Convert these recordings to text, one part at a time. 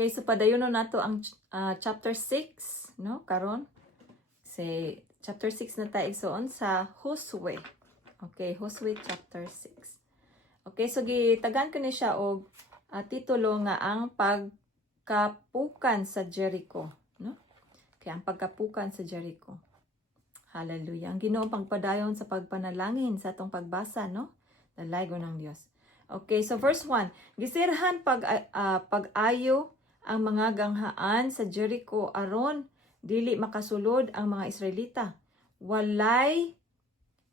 Okay, so padayon nato ang chapter 6, no? Karon say chapter 6 na tayo igsoon sa Josue. Okay, Josue chapter 6. Okay, so gitagan ko ni siya og titulo nga ang pagkapukan sa Jericho, no? Kaya ang pagkapukan sa Jericho. Hallelujah. Ang Ginoo pagpadayon sa pagpanalangin sa atong pagbasa, no? Dalaygo ng Dios. Okay, so verse 1. Gisirhan pag-ayo ang mga ganghaan sa Jericho aron dili makasulod ang mga Israelita. Walay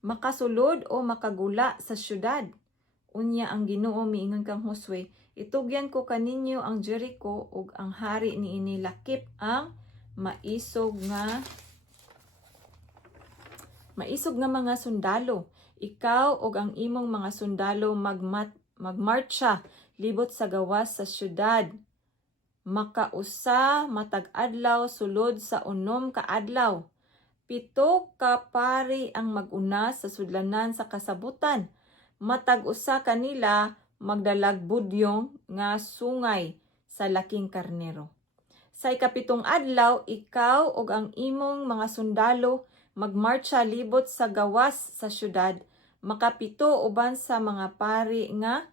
makasulod o makagula sa syudad. Unya ang Ginoo miingon kang Josue, itugyan ko kaninyo ang Jericho ug ang hari niini lakip ang maisog nga mga sundalo. Ikaw ug ang imong mga sundalo magmarcha libot sa gawas sa syudad. Makausa matag adlaw sulod sa 6 ka adlaw. 7 ka pari ang maguna sa sudlanan sa kasabutan. Matag usa kanila magdalag budyong nga sungay sa laking karnero. Sa ikapitong adlaw, ikaw ug ang imong mga sundalo magmarcha libot sa gawas sa syudad. Makapito uban sa mga pari nga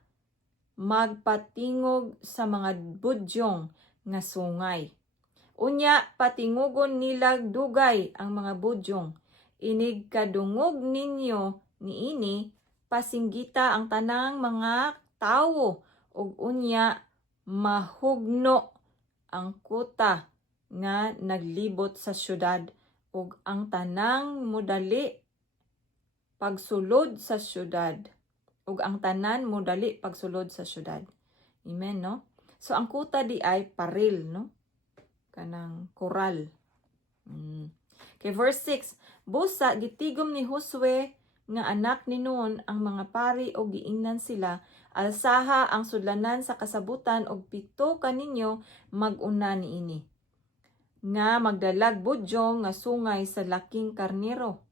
magpatingog sa mga budyong nga sungay. Unya, patingugon nilag dugay ang mga budyong. Inig kadungog ninyo niini, pasinggita ang tanang mga tawo, ug unya, mahugno ang kuta nga naglibot sa syudad, ug ang tanang mudali pagsulod sa syudad. Ug ang tanan mudali pagsulod sa syudad. Amen, no? So, ang kuta di ay paril, no? Kanang koral. Okay, verse 6. Busa, gitigom ni Josue nga anak ni Nun ang mga pari o giingnan sila, alsaha ang sudlanan sa kasabutan og 7 kaninyo maguna niini. Nga magdalag budyong nga sungay sa laking karnero.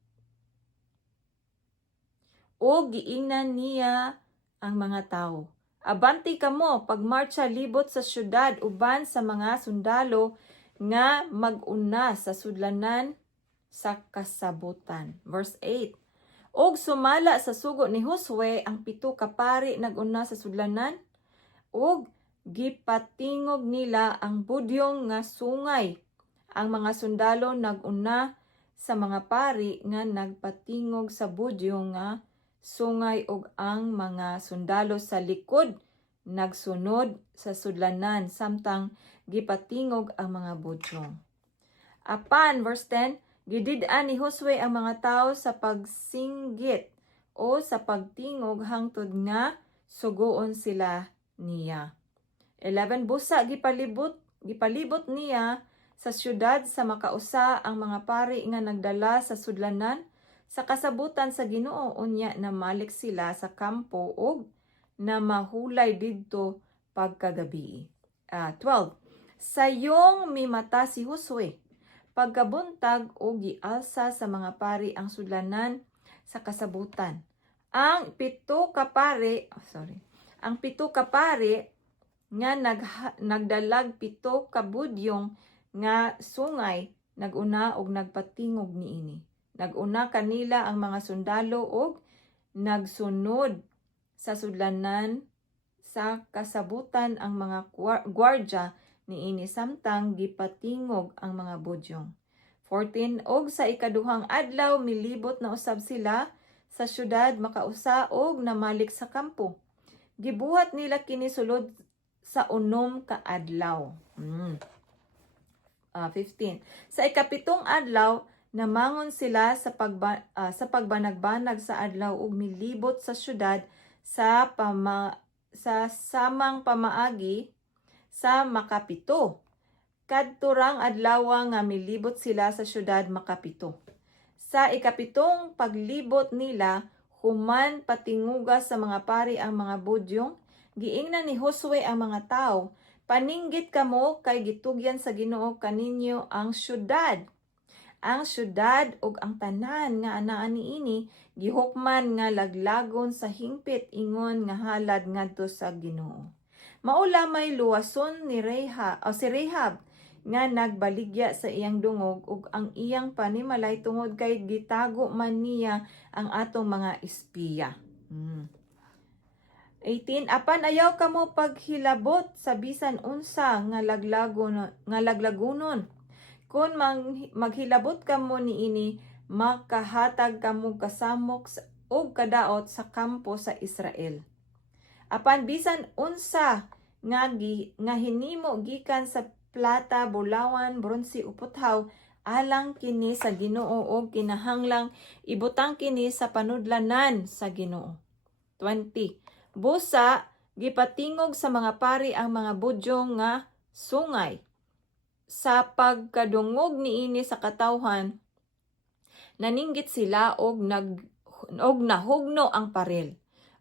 O giingnan niya ang mga tao. Abanti kamo, pagmarcha libot sa syudad uban sa mga sundalo nga maguna sa sudlanan sa kasabutan. Verse 8. Og sumala sa sugo ni Josue ang 7 ka pari naguna sa sudlanan, og gipatingog nila ang budyong nga sungay. Ang mga sundalo naguna sa mga pari nga nagpatingog sa budyong nga sungay, ug ang mga sundalo sa likod nagsunod sa sudlanan samtang gipatingog ang mga budyong. Apan, verse 10, gidid-an ni Josue ang mga tao sa pagsinggit o sa pagtingog hangtod nga sugoon sila niya. 11, busa gipalibot niya sa syudad sa makausa ang mga pari nga nagdala sa sudlanan sa kasabutan sa Ginoo, unya na malik sila sa kampo ug na mahulay didto pagkagabi. 12. Sayong mimata si Josue pagkabuntag o gialsa sa mga pari ang sudlanan sa kasabutan. Ang 7 ka pari nga nagdalag 7 ka budyong nga sungay naguna og nagpatingog niini. Naguna kanila ang mga sundalo og nagsunod sa sudlanan sa kasabutan ang mga gwardya niini samtang gipatingog ang mga budyong. 14. Og sa ikaduhang adlaw milibot na usab sila sa syudad makausa og namalik sa kampo. Gibuhat nila kini sulod sa 6 ka adlaw. 15. Sa ikapitong adlaw namangon sila sa pagbanagbanag sa adlaw ug milibot sa syudad sa samang pamaagi sa makapito. Kadturang adlaw nga milibot sila sa syudad makapito. Sa ikapitong paglibot nila, human patinguga sa mga pari ang mga budyong, giingnan ni Josue ang mga tao, paninggit kamo kay gitugyan sa Ginoo kaninyo ang syudad. Ang syudad ug ang tanan nga anaa niini gihukman nga laglagon sa hingpit ingon nga halad ngadto sa Ginoo. Maula may luwason ni Rahab, o si Rahab nga nagbaligya sa iyang dungog ug ang iyang panimalay tungod kay gitago man niya ang atong mga espiya. 18. Apan ayaw kamo paghilabot sa bisan unsa nga laglagonon. Kung maghilabot kamo niini, makahatag kamo kasamok og kadaot sa kampo sa Israel. Apan bisan unsa nga hinimo gikan sa plata, bulawan, bronze o puthaw, alang kini sa Ginoo og kinahanglang ibutang kini sa panudlanan sa Ginoo. 20. Busa gipatingog sa mga pari ang mga budyo nga sungay. Sa pagkadungog niini sa katawhan, naninggit sila og nahugno ang parel.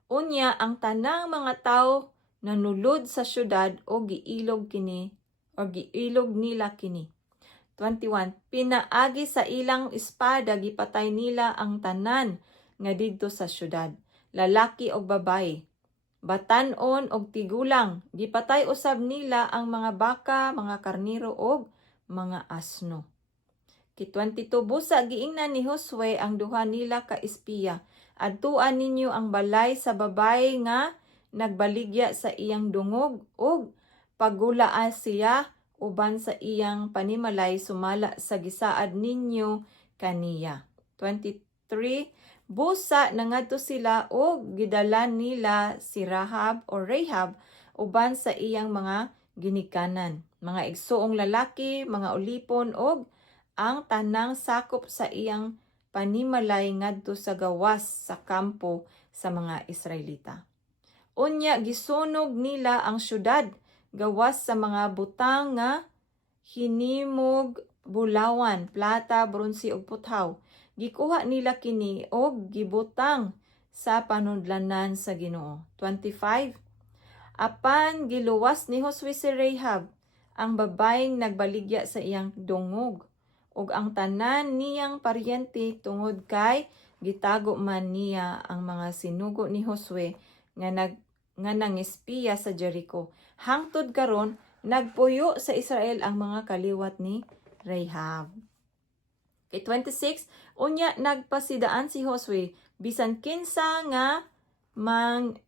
Unya ang tanang mga tawo nanulod sa syudad og giilog nila kini. 21. Pinaagi sa ilang espada gipatay nila ang tanan nga didto sa syudad, lalaki og babae, batan-on og tigulang. Gipatay usab nila ang mga baka, mga karniro og mga asno. 22. Busa giingnan ni Josue ang duha nila ka espiya. Adtuan ninyo ang balay sa babae nga nagbaligya sa iyang dungog ug pagulaan siya uban sa iyang panimalay sumala sa gisaad ninyo kaniya. 23. Busa nangadto sila ug gidalan nila si Rahab uban sa iyang mga ginikanan, mga igsoong lalaki, mga ulipon og ang tanang sakop sa iyang panimalay ngadto sa gawas sa kampo sa mga Israelita. Unya gisunog nila ang syudad gawas sa mga butang nga hinimog bulawan, plata, bronze ug puthaw. Gikuha nila kini og gibutang sa panudlanan sa Ginoo. 25. Apan giluwas ni Josue si Rahab, ang babaeng nagbaligya sa iyang dungog, ug ang tanan niyang paryente tungod kay gitago man niya ang mga sinugo ni Josue nga nangespiya sa Jericho. Hangtod karon nagpuyo sa Israel ang mga kaliwat ni Rahab. Kay 26, unya nagpasidaan si Josue bisan kinsa nga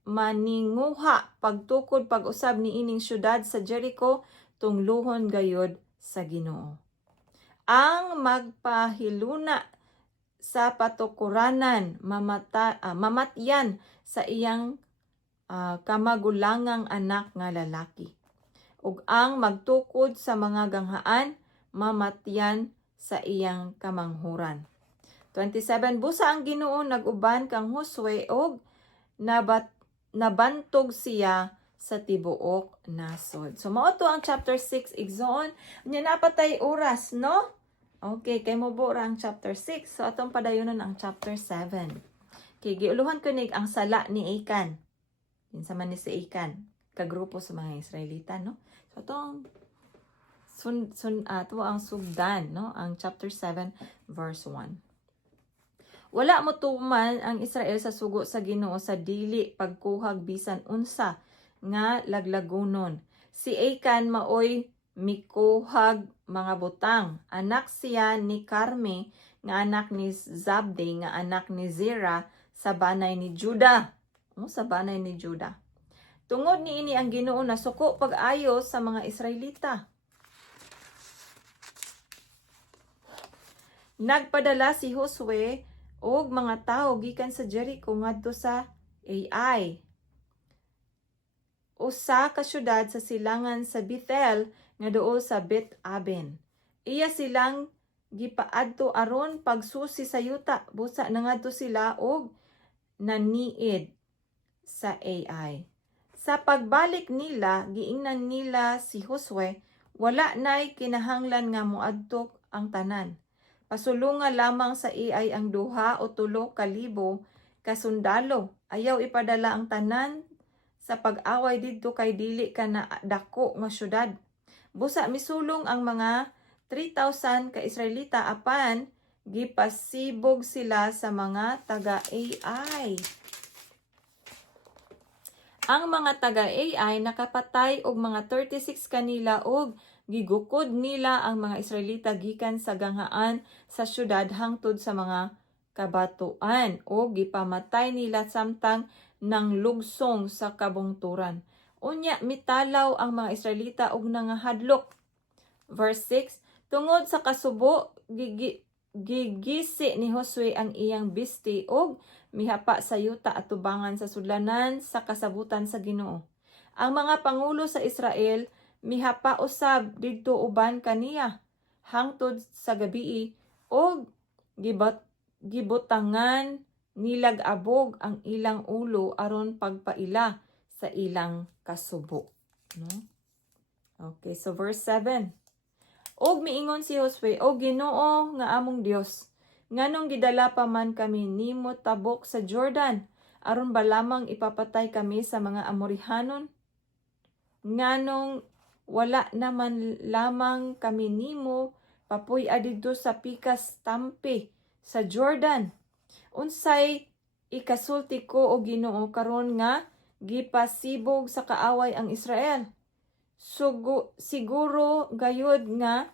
maninguha pagtukod pag-usab ni ining syudad sa Jericho tungluhon gayod sa Ginoo. Ang magpahiluna sa patukuranan mamatyan sa iyang kamagulangang anak nga lalaki. Ug ang magtukod sa mga ganghaan mamatyan sa iyang kamanghuran. 27. Busa ang Ginoo nag-uban kang Josue og nabantog siya sa tibuok nasod. So mao to ang chapter 6 igsoon. Nya napatay oras, no? Okay, kay mo ra ang chapter 6. So atong padayonon ang chapter 7. Kay giuluhan ko nig ang sala ni Achan. Kinsa man ni si Achan, kagrupo sa mga Israelita, no? So atong ato ang sugdan, no? Ang chapter 7 verse 1. Wala mo tuman ang Israel sa sugo sa Ginoo sa dili pagkuhag bisan unsa nga laglagonon. Si Achan maoy mikuhag mga butang. Anak siya ni Carmi nga anak ni Zabdi nga anak ni Zera sa banay ni Juda. Sa banay ni Juda. Tungod niini ang Ginoo nasuko pag-ayo sa mga Israelita. Nagpadala si Josue og mga tao gikan sa Jericho ngadto sa Ai, usa ka syudad sa silangan sa Bethel nga duol sa Bet-aben. Iya silang gipaadto aron pagsusi sa yuta. Busa nangadto sila og naniid sa Ai. Sa pagbalik nila, giingnan nila si Josue, wala nay kinahanglan nga moadto ang tanan. Pasulunga lamang sa Ai ang 2 o 3 kalibo kasundalo. Ayaw ipadala ang tanan sa pag-away didto kay dili ka na dako nga syudad. Busa misulong ang mga 3,000 ka Israelita apan gipasibog sila sa mga taga Ai. Ang mga taga-AI nakapatay og mga 36 kanila og gigukod nila ang mga Israelita gikan sa ganghaan sa syudad hangtod sa mga kabatuan o gipamatay nila samtang nang lugsong sa kabungturan. Unya mitalaw ang mga Israelita og nangahadlok. Verse 6, tungod sa kasubo gigisi ni Josue ang iyang bisti og mihapa sa yuta at tubangan sa sudlanan sa kasabutan sa Ginoo. Ang mga pangulo sa Israel mihapa usab didto uban kaniya hangtod sa gabii og gibutangan nilag abog ang ilang ulo aron pagpaila sa ilang kasubo. No? Okay, so verse 7. Og miingon si Josue, O Ginoo nga among Dios, nganong gidala pa man kami nimo tabok sa Jordan, aron ba lamang ipapatay kami sa mga Amorihanon? Nganong wala naman lamang kami nimo papuy adidto sa pikas tampi sa Jordan. Unsay ikasulti ko o Ginoo karon nga gipasibog sa kaaway ang Israel? Siguro gayud nga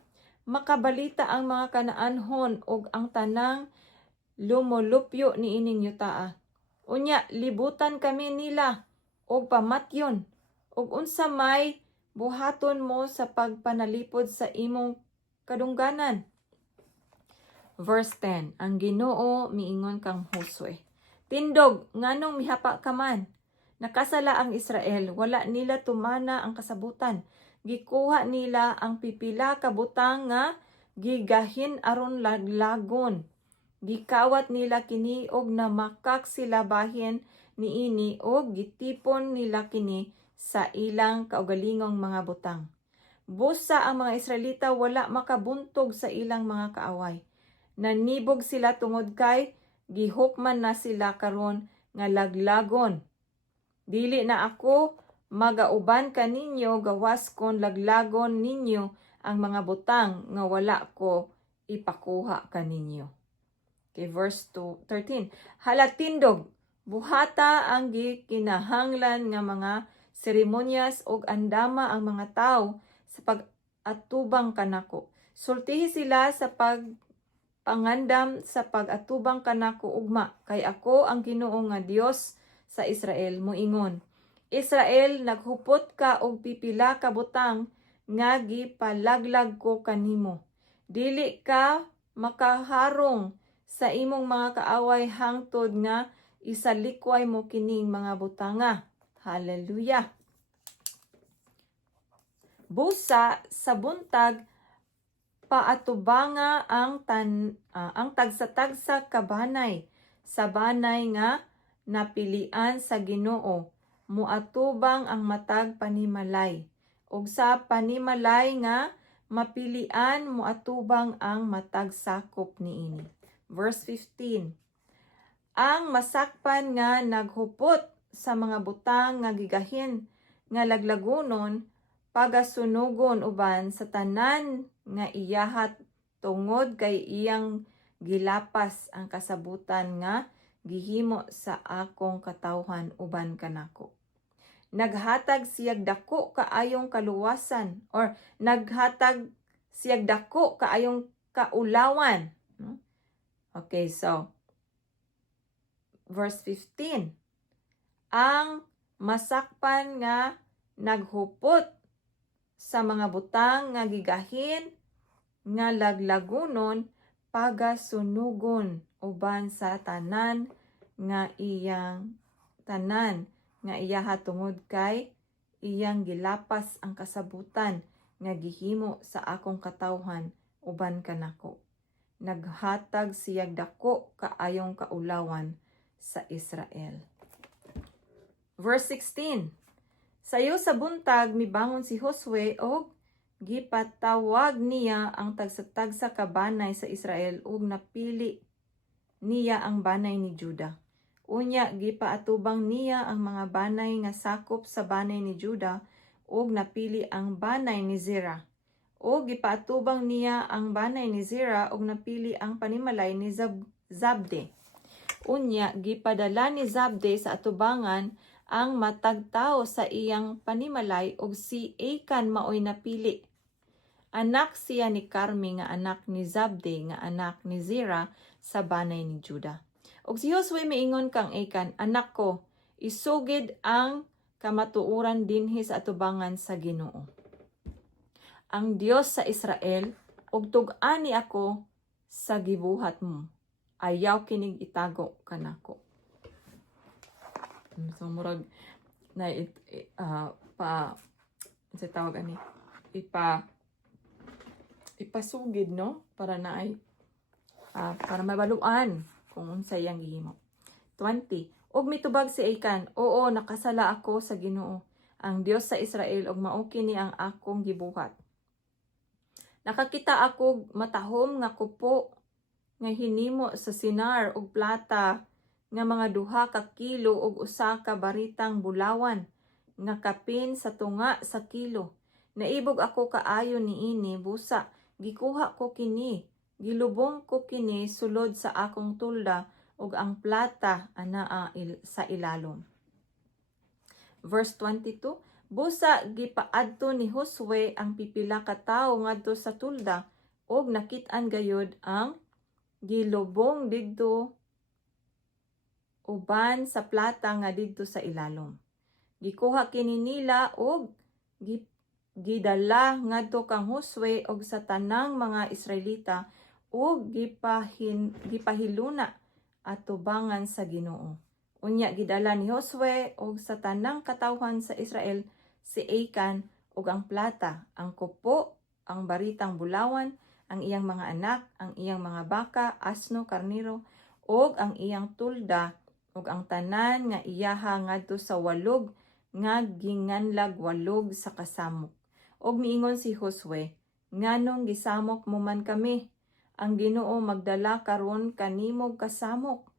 makabalita ang mga Kanaanhon og ang tanang lumulupyo ni ining yutaa. Unya libutan kami nila og pamatyon og unsa may buhaton mo sa pagpanalipod sa imong kadungganan. Verse 10, ang Ginoo miingon kang Josue, tindog nganong mihapa ka man? Nakasala ang Israel, wala nila tumana ang kasabutan. Gikuha nila ang pipila ka butang nga gigahin aron laglagon. Gikawat nila kini og namakak sila bahin niini og gitipon nila kini sa ilang kaugalingong mga butang. Busa ang mga Israelita wala makabuntog sa ilang mga kaaway. Nanibog sila tungod kay gihukman na sila karon nga laglagon. Dili na ako magauban kaninyo gawas kon laglagon ninyo ang mga butang nga wala ko ipakuha kaninyo. Okay, verse 13. Halatindog, buhata ang gikinahanglan nga mga seremonyas og andama ang mga tawo sa pag-atubang kanako. Sultihi sila sa pangandam sa pag-atubang kanako ugma, kay ako ang Ginoo nga Dios sa Israel. Moingon, Israel, naghupot ka og pipila ka butang nga gipalaglag ko kanimo. Dili ka makaharong sa imong mga kaaway hangtod nga isalikway mo kining mga butanga. Hallelujah. Busa sa buntag paatubanga ang tagsa-tagsa kabanay sa banay nga napilian sa Ginoo, muatubang ang matag panimalay. Ug sa panimalay nga mapilian muatubang ang matag sakop niini. Verse 15. Ang masakpan nga naghupot sa mga butang nga gigahin nga laglagonon pagasunugon uban sa tanan nga iyahat tungod kay iyang gilapas ang kasabutan nga gihimo sa akong katawhan uban kanako. Naghatag siyag dako kaayong kaluwasan or naghatag siyag dako kaayong kaulawan. Okay, so verse 15. Ang masakpan nga naghupot sa mga butang nga gigahin nga laglagonon pagasunugon uban sa tanan nga iyaha tungod kay iyang gilapas ang kasabutan nga gihimo sa akong katawhan uban kanako. Naghatag siyag dako kaayong kaulawan sa Israel. Verse 16. Sayo sa buntag mibangon si Josue og gipatawag niya ang tagsa-tagsa ka banay sa Israel ug napili niya ang banay ni Juda. Unya gipaatubang niya ang mga banay nga sakop sa banay ni Juda ug napili ang banay ni Zerah. O gipaatubang niya ang banay ni Zerah ug napili ang panimalay ni Zabde. Unya gipadala ni Zabde sa atubangan ang matag tawo sa iyang panimalay ug si Achan maoy napili. Anak siya ni Carmi nga anak ni Zabdi nga anak ni Zerah sa banay ni Juda. Ug si Josue miingon kang Achan, anak ko, isugid ang kamatuoran dinhi sa atubangan sa Ginoo, ang Dios sa Israel, ug tug-ani ako sa gibuhat mo. Ayaw kinig itago kanako. So murag na sa tawag ani ipasugid no para naay para mabaluan kung unsay yang gihimo. 20. Og mitubag si Achan, oo, nakasala ako sa Ginoo, ang Dios sa Israel, og mao kini ang akong gibuhat. Nakakita ako matahom nga kupo nga hinimo sa sinar og plata nga mga 2 ka kilo og 1 ka baritang bulawan nga kapin sa tunga sa kilo. Naibog ako kaayo niini, busa gikuha ko kini, gilubong ko kini sulod sa akong tulda ug ang plata anaa sa ilalom. Verse 22, busa gipaadto ni Josue ang pipila ka tawo ngadto sa tulda ug nakit-an gayud ang gilubong didto uban sa plata nga didto sa ilalom. Gikuha kini nila ug gidala ngadto kang Josue og sa tanang mga Israelita ug gipahiluna atubangan sa Ginoo. Unya gidala ni Josue og sa tanang katawhan sa Israel si Achan ug ang plata, ang kupo, ang baritang bulawan, ang iyang mga anak, ang iyang mga baka, asno, karniro, ug ang iyang tulda, ug ang tanan nga iyaha ngadto sa walog nga ginganlag walog sa kasamok. Og miingon si Josue, nganong gisamok mo man kami? Ang Ginoo magdala karon kanimog kasamok.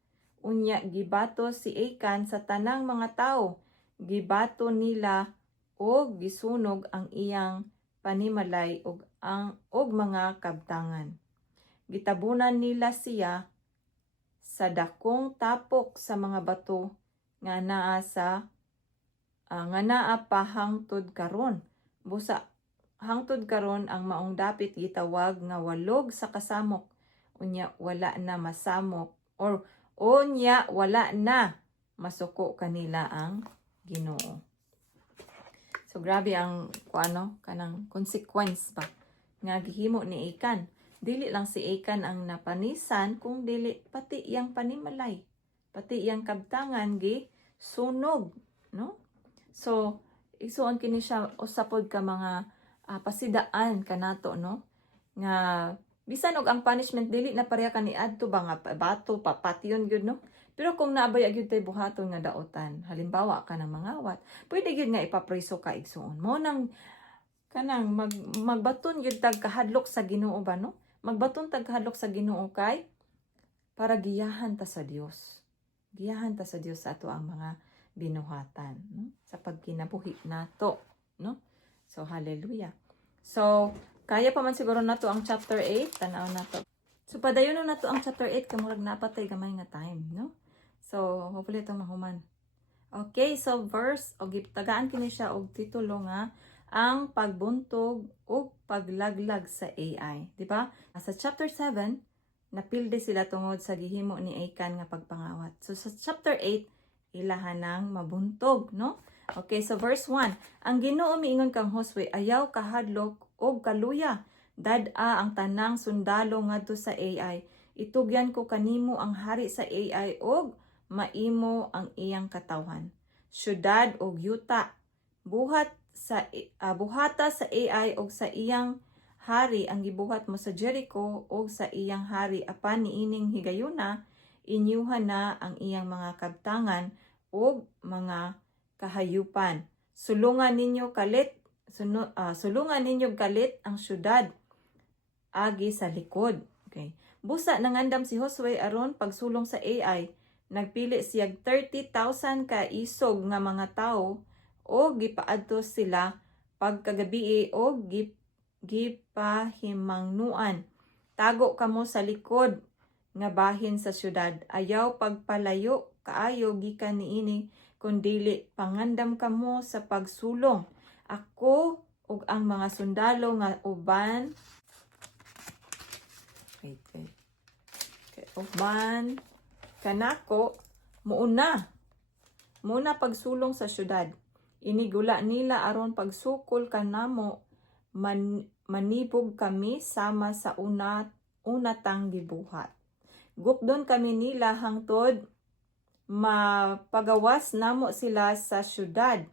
Unya gibato si Achan sa tanang mga tawo, gibato nila og gisunog ang iyang panimalay og mga kabtangan. Gitabunan nila siya sa dakong tapok sa mga bato nga naa pa hangtod karon. Busa hangtod karon ang maong dapit gitawag nga walog sa kasamok. Unya wala na masuko kanila ang Ginoo. So grabe ang kanang consequence ba nga gihimo ni Achan. Dili lang si Achan ang napanisan, kung dili pati iyang panimalay, pati iyang kabtangan gi sunog, no? So isuon kini siya usapod ka mga pasidaan kanato, no? Nga bisan og ang punishment dili na pareha kaniadto ba nga bato papatyon gyud, no? Pero kung naabaya gyud tay buhaton nga daotan, halimbawa ka ng mangawat, pwede gyud nga ipapriso ka igsuon. Mo nang kanang magbaton gyud tag kahadlok sa Ginoo ba, no? Magbaton tag kahadlok sa Ginoo kay para giyahan ta sa Dios. Giyahan ta sa Dios sa ato ang mga binuhatan, no? Sa pagkinabuhi nato, no? So hallelujah. So kaya pa man siguro nato ang chapter 8, tanaw nato. So padayon nato ang chapter 8 kay murag napatay gamay nga time, no? So hopefully itong mahuman. Okay, so verse og gitagaan kini siya og titulo nga ang pagbuntog ug paglaglag sa AI, di ba? Sa chapter 7 napilde sila tungod sa gihimo ni Achan nga pagpangawat. So sa chapter 8 ilahan nang mabuntog, no? Okay, so verse 1, ang Ginoo miingon kang Josue, ayaw kahadlok og kaluya, dad-a ang tanang sundalo ngadto sa AI. Itugyan ko kanimo ang hari sa AI og maimo ang iyang katawhan. Syudad og yuta, buhata sa AI og sa iyang hari ang gibuhat mo sa Jericho og sa iyang hari, apan niining higayuna inyuhan na ang iyang mga kabtangan og mga kahayupan. Sulungan ninyo kalit ang syudad agi sa likod. Okay. Busa nangandam si Josue aron pagsulong sa AI. Nagpili siyag 30,000 ka isog nga mga tawo o gipaadto sila pagkagabi o gipahimangnuan. Tago kamo sa likod nga bahin sa syudad. Ayaw pagpalayo kaayo gikan niini kundili pangandam kamo sa pagsulong. Ako ug ang mga sundalo nga uban uban kanako muuna pagsulong sa syudad. Inigula nila aron pagsukol kanamo manibog kami sama sa unatang gibuhat. Gukdon kami nila hangtod mapagawas namo sila sa syudad.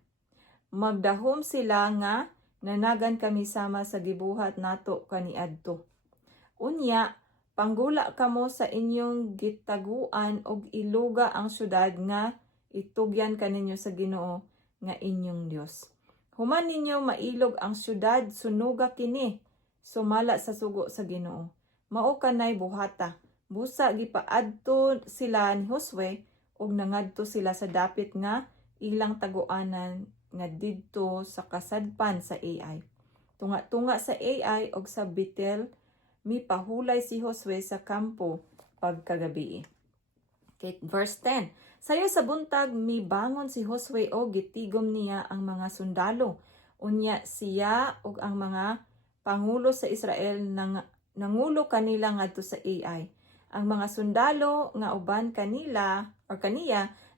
Magdahom sila nga nanagan kami sama sa gibuhat nato kaniadto. Unya, panggula kamo sa inyong gitaguan og iluga ang syudad nga itugyan kaninyo sa Ginoo nga inyong Dios. Human ninyo mailog ang syudad, sunuga kini, sumala sa sugo sa Ginoo. Mao kanay buhata. Busa gipaadto sila ni Josue ug nangadto sila sa dapit nga ilang taguanan nga didto sa kasadpan sa Ai. Tunga-tunga sa Ai ug sa Betel, mipahulay si Josue sa kampo pagkagabi. Okay, verse 10. Sayo sa buntag mibangon si Josue o gitigom niya ang mga sundalo. Unya siya ug ang mga pangulo sa Israel nangulo kanila ngadto sa Ai. Ang mga sundalo nga uban kaniya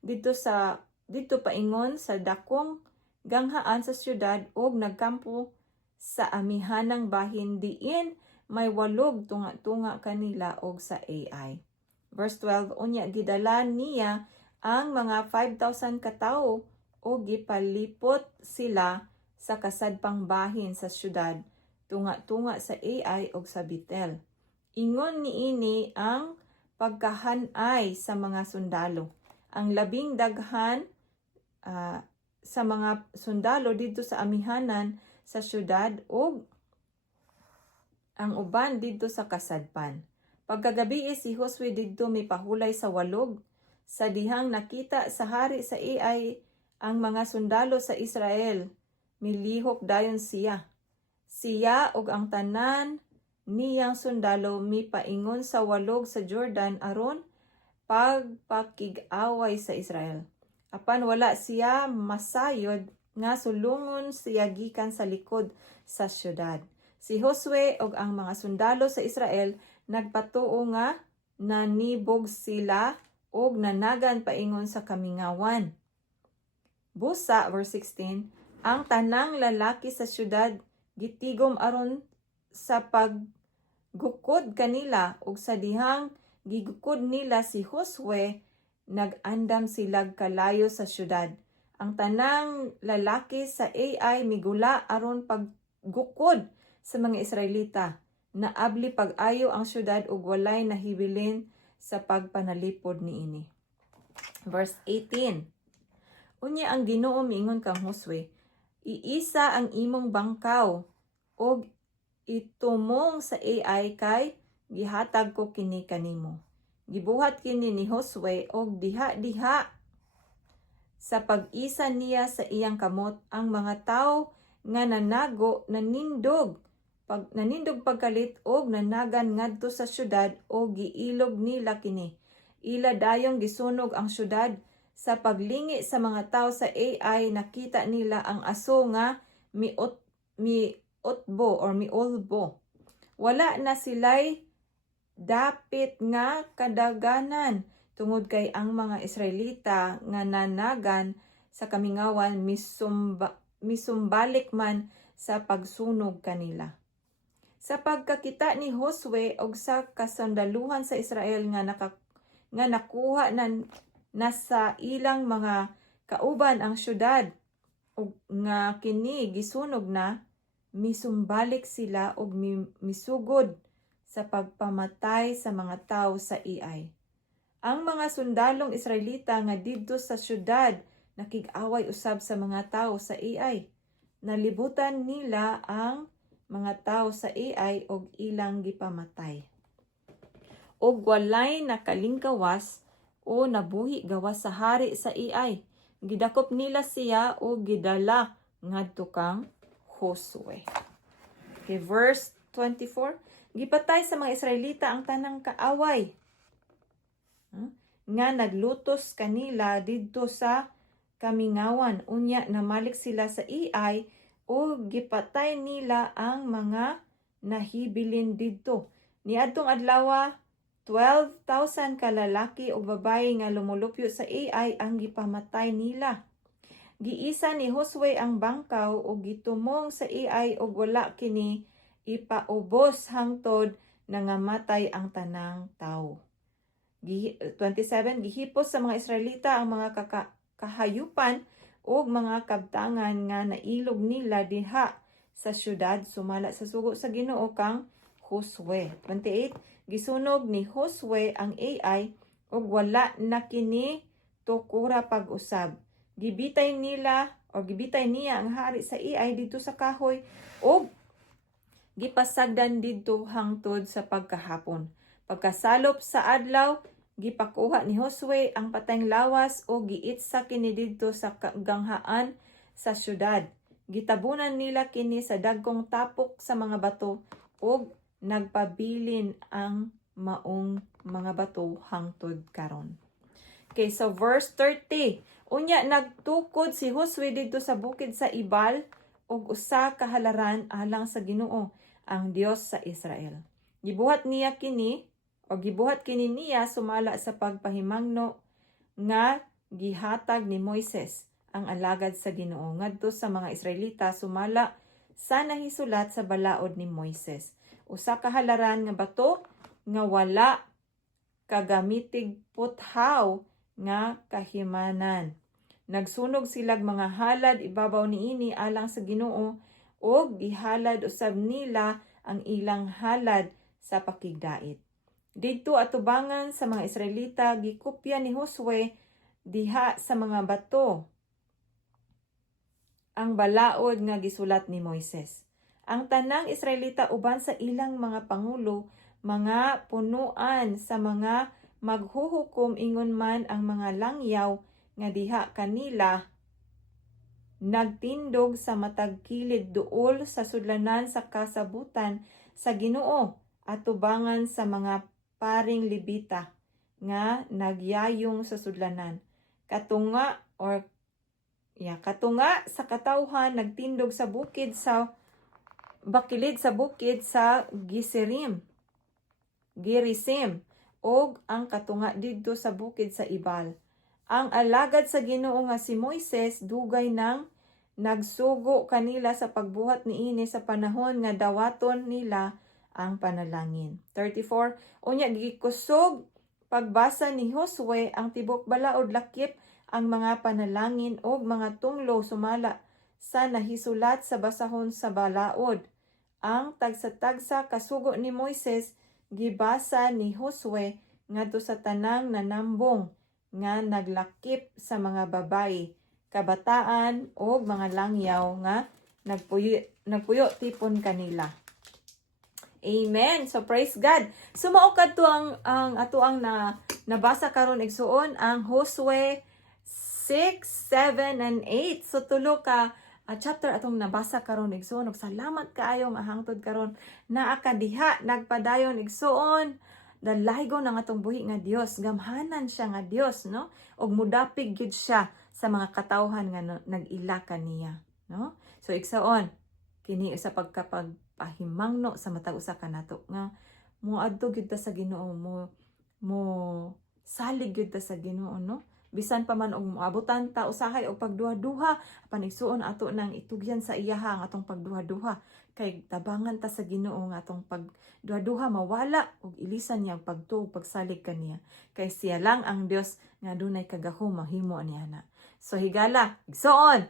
didto paingon sa dakong ganghaan sa syudad ug nagkampo sa amihanang bahin diin may walog tunga-tunga kanila og sa Ai. Verse 12, unya gidala niya ang mga 5,000 katawo o gipalipot sila sa kasadpang bahin sa syudad, tunga-tunga sa Ai o sa Betel. Ingon niini ang pagkahanay sa mga sundalo. Ang labing daghan sa mga sundalo dito sa amihanan sa syudad o ang uban dito sa kasadpan. Pagkagabi si Josue didto mipahulay sa walog. Sa dihang nakita sa hari sa Ai ang mga sundalo sa Israel, milihok dayon siya. Siya ug ang tanan niyang sundalo mipaingon sa walog sa Jordan aron pagpakig-away sa Israel. Apan wala siya masayod nga sulungon siya gikan sa likod sa syudad. Si Josue ug ang mga sundalo sa Israel nagpatuo nga nanibog sila og nanagan paingon sa kamingawan. Busa, verse 16, ang tanang lalaki sa syudad gitigom aron sa paggukod kanila ug sa dihang gigukod nila si Josue, nag-andam silag kalayo sa syudad. Ang tanang lalaki sa Ai migula aron paggukod sa mga Israelita. Naabli pag-ayo ang syudad ug walay nahibilin sa pagpanalipod niini. Verse 18. Unya ang Ginoo miingon kang Josue, iisa ang imong bangkaw og itumong sa Ai kay gihatag ko kini kanimo. Gibuhat kini ni Josue og diha-diha sa pag-isa niya sa iyang kamot ang mga tawo nga nanindog pagkalit og nanagan ngadto sa syudad o giilog nila kini. Ila dayong gisunog ang syudad. Sa paglingi sa mga tawo sa Ai, nakita nila ang aso nga miolbo. Wala na sila'y dapit nga kadaganan tungod kay ang mga Israelita nga nanagan sa kamingawan misumbalik man sa pagsunog kanila. Sa pagkakita ni Josue og sa kasandaluhan sa Israel nga nakuha na sa ilang mga kauban ang syudad ug nga kini gisunog na, misumbalik sila og misugod sa pagpamatay sa mga tawo sa Ai. Ang mga sundalong Israelita nga didto sa syudad nakig-away usab sa mga tawo sa Ai. Nalibutan nila ang mga tawo sa Ai og ilang gipamatay. Og walay nakalingkawas o nabuhi gawas sa hari sa Ai. Gidakop nila siya o gidala ngadto kang Josue. Okay, verse 24. Gipatay sa mga Israelita ang tanang kaaway nga naglutos kanila didto sa kamingawan. Unya namalik sila sa iay o gipatay nila ang mga nahibilin didto. Niadtong adlaw 12,000 ka lalaki o babae nga lumulupyo sa AI ang gipamatay nila. Giisa ni Josue ang bangkaw o gitumong sa AI o wala kini ipaubos hangtod nangamatay ang tanang tawo. 27 gihipos sa mga Israelita ang mga kahayupan o mga kabtangan nga nailog nila diha sa syudad sumala sa sugo sa Ginoo kang Josue. 28 gisunog ni Josue ang AI ug wala na kini tukura pag-usab. Gibitay niya ang hari sa AI dito sa kahoy ug gipasagdan didto hangtod sa pagkahapon. Pagkasalop sa adlaw, gipakuha ni Josue ang patayng lawas o giitsa kini didto sa ganghaan sa syudad. Gitabunan nila kini sa dagkong tapok sa mga bato ug nagpabilin ang maong mga bato hangtod karon. Okay, so verse 30. Unya nagtukod si Josue didto sa bukid sa Ibal ug usa ka halaran alang sa Ginoo, ang Dios sa Israel. Gibuhat kini niya sumala sa pagpahimangno nga gihatag ni Moises, ang alagad sa Ginoo, ngadto sa mga Israelita sumala sa nahisulat sa balaod ni Moises. Usa ka halaran nga bato nga wala kagamitig puthaw nga kahimanan. Nagsunog silag mga halad ibabaw niini alang sa Ginoo ug gihalad usab nila ang ilang halad sa pakigdait. Didto atubangan sa mga Israelita gikopya ni Josue diha sa mga bato ang balaod nga gisulat ni Moises. Ang tanang Israelita uban sa ilang mga pangulo, mga punuan sa mga maghuhukom ingon man ang mga langyaw nga diha kanila nagtindog sa matag kilid duol sa sudlanan sa kasabutan sa Ginoo atubangan sa mga paring Levita nga nagyayong sa sudlanan. Katunga sa katawhan nagtindog sa bukid sa bakilid sa bukid sa Gerisim og ang katunga didto sa bukid sa Ibal. Ang alagad sa Ginoo nga si Moises dugay nang nagsugo kanila sa pagbuhat niini sa panahon nga dawaton nila ang panalangin. 34 unya gikusog pagbasa ni Josue ang tibok balaod lakip ang mga panalangin og mga tunglo sumala sa nahisulat sa basahon sa balaod. Ang tagsa-tagsa kasugo ni Moises gibasa ni Josue ngadto sa tanang nanambong nga naglakip sa mga babayi, kabataan o mga langyaw nga nagpuyo tipon kanila. Amen. So praise God. Sumao kadto ang ato ang nabasa karon igsuon ang Josue 6, 7 and 8. So tulo ka chapter atong nabasa karon igsuon ug salamat kaayo nga hangtod karon naa ka diha nagpadayon igsuon dalaygon ang atong buhi nga Dios, gamhanan siya nga Dios, no? Og mudapig gyud siya sa mga katawhan nga nag-ila kaniya, no? So igsuon kini usa pagkapagpahimangno sa matag usa ka nato nga moadto gyud ta sa Ginoo, mo salig gyud ta sa Ginoo, no? Bisan pa man og moabutan ta usahay og pagduha-duha, panigsuon ato nang itugyan sa iyaha ang atong pagduha-duha kay tabangan ta sa Ginoo nga atong pagduha-duha mawala ug ilisan niya ang pagtuog pagsalig kaniya kay siya lang ang Dios nga dunay kagahom mahimo niya na. So higala, igsuon.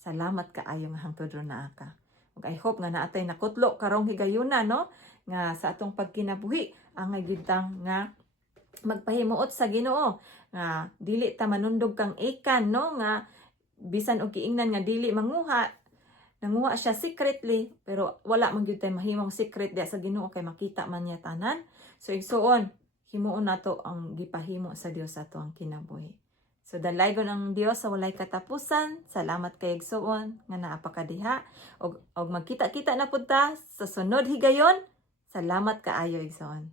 Salamat kaayo nga hangtod ron naa ka. Ug I hope nga naatay nakutlo karong higayuna, no? Nga sa atong pagkinabuhi ang gyudtang nga magpahimuot sa Ginoo nga dili ta manundog kang ikan, no? Nga bisan og kiingnan nga dili nanguha siya secretly pero wala man gyud tay mahimong secret diya sa Ginoo kay makita man niya tanan. So igsuon himuon nato ang gipahimo sa Dios ato ang kinabuhi. So dalaygon ang Dios sa walay katapusan. Salamat kay igsuon nga naa pa ka diha og magkita-kita na pud ta sa sunod higayon. Salamat kaayo igsuon.